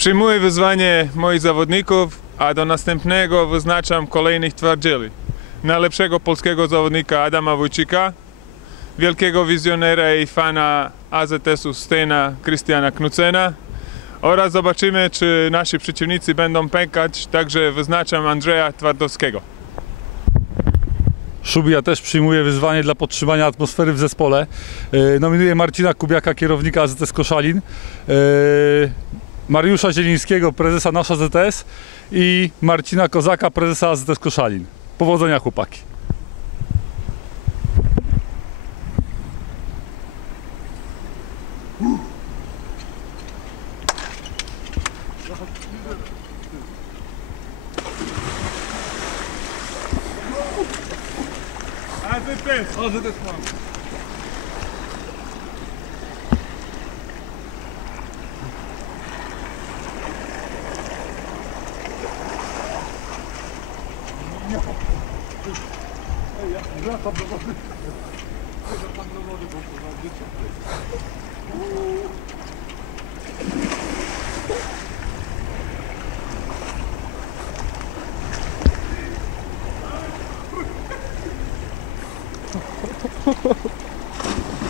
Przyjmuję wyzwanie moich zawodników, a do następnego wyznaczam kolejnych twardzieli. Najlepszego polskiego zawodnika Adama Wójcika, wielkiego wizjonera i fana AZS-u Stena Krystiana Knucena oraz zobaczymy, czy nasi przeciwnicy będą pękać, także wyznaczam Andrzeja Twardowskiego. Szubi, ja też przyjmuję wyzwanie dla podtrzymania atmosfery w zespole. E, Nominuję Marcina Kubiaka, kierownika AZS Koszalin, e, Mariusza Zielińskiego, prezesa Nasza ZS i Marcina Kozaka, prezesa AZS Koszalin. Powodzenia chłopaki. Ha ha ha.